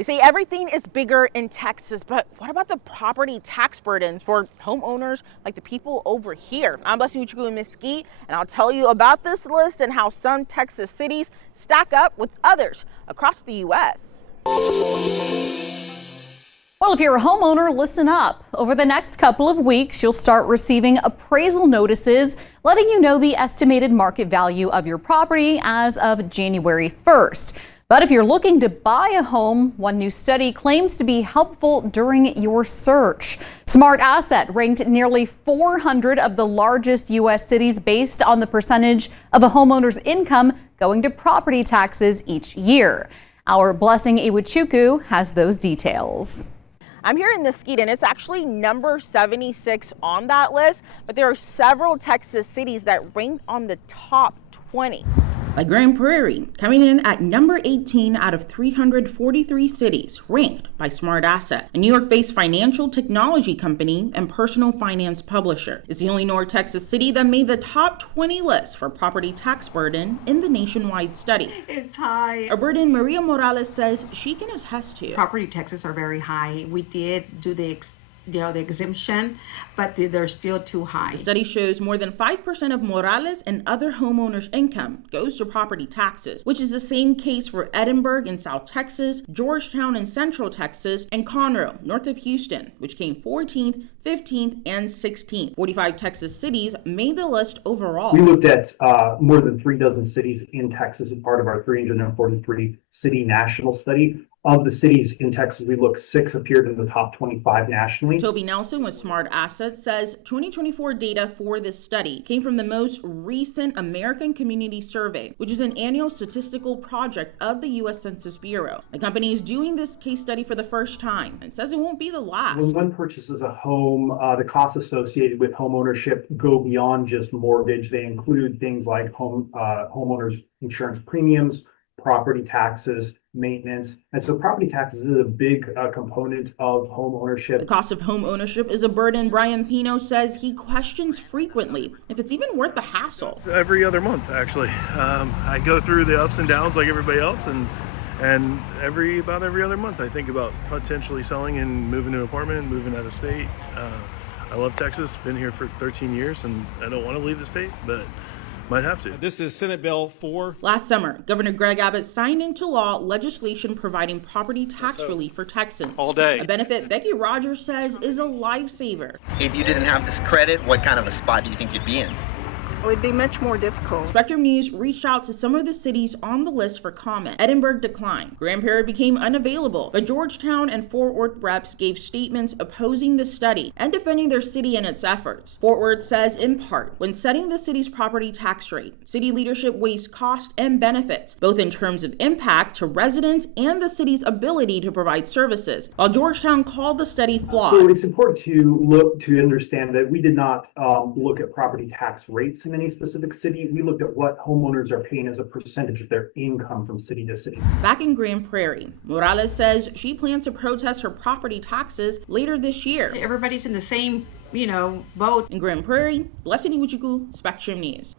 They say everything is bigger in Texas, but what about the property tax burdens for homeowners like the people over here? I'm Blessing Uchuku in Mesquite, and I'll tell you about this list and how some Texas cities stack up with others across the U.S. Well, if you're a homeowner, listen up. Over the next couple of weeks, you'll start receiving appraisal notices letting you know the estimated market value of your property as of January 1st. But if you're looking to buy a home, one new study claims to be helpful during your search. SmartAsset ranked nearly 400 of the largest U.S. cities based on the percentage of a homeowner's income going to property taxes each year. Our Blessing Iwuchukwu has those details. I'm here in Mesquite, and it's actually number 76 on that list, but there are several Texas cities that rank on the top 20. Like Grand Prairie, coming in at number 18 out of 343 cities ranked by SmartAsset, a New York-based financial technology company and personal finance publisher. It's the only North Texas city that made the top 20 list for property tax burden in the nationwide study. It's high. A burden Maria Morales says she can attest to. Property taxes are very high. We did do the exemption, but they're still too high. The study shows more than 5% of Morales and other homeowners' income goes to property taxes, which is the same case for Edinburgh in South Texas, Georgetown in Central Texas, and Conroe, north of Houston, which came 14th, 15th, and 16th. 45 Texas cities made the list overall. We looked at more than 36 cities in Texas as part of our 343 city national study. Of the cities in Texas we looked, 6 appeared in the top 25 nationally. Toby Nelson with SmartAsset says 2024 data for this study came from the most recent American Community Survey, which is an annual statistical project of the U.S. Census Bureau. The company is doing this case study for the first time and says it won't be the last. When one purchases a home, the costs associated with home ownership go beyond just mortgage. They include things like homeowners insurance premiums, property taxes, maintenance. And so property taxes is a big component of home ownership. The cost of home ownership is a burden Brian Pino says he questions frequently if it's even worth the hassle. Every other month, actually. I go through the ups and downs like everybody else, and about every other month I think about potentially selling and moving to an apartment, moving out of state. I love Texas, been here for 13 years, and I don't want to leave the state, but might have to. This is Senate Bill 4. Last summer, Governor Greg Abbott signed into law legislation providing property tax relief for Texans. All day. A benefit Becky Rogers says is a lifesaver. If you didn't have this credit, what kind of a spot do you think you'd be in? It would be much more difficult. Spectrum News reached out to some of the cities on the list for comment. Edinburgh declined. Grand Prairie became unavailable, but Georgetown and Fort Worth reps gave statements opposing the study and defending their city and its efforts. Fort Worth says, in part, when setting the city's property tax rate, city leadership weighs cost and benefits, both in terms of impact to residents and the city's ability to provide services, while Georgetown called the study flawed. So it's important to understand that we did not look at property tax rates in any specific city. We looked at what homeowners are paying as a percentage of their income from city to city. Back in Grand Prairie, Morales says she plans to protest her property taxes later this year. Everybody's in the same, boat. In Grand Prairie, Blessing Iwuchukwu, Spectrum News.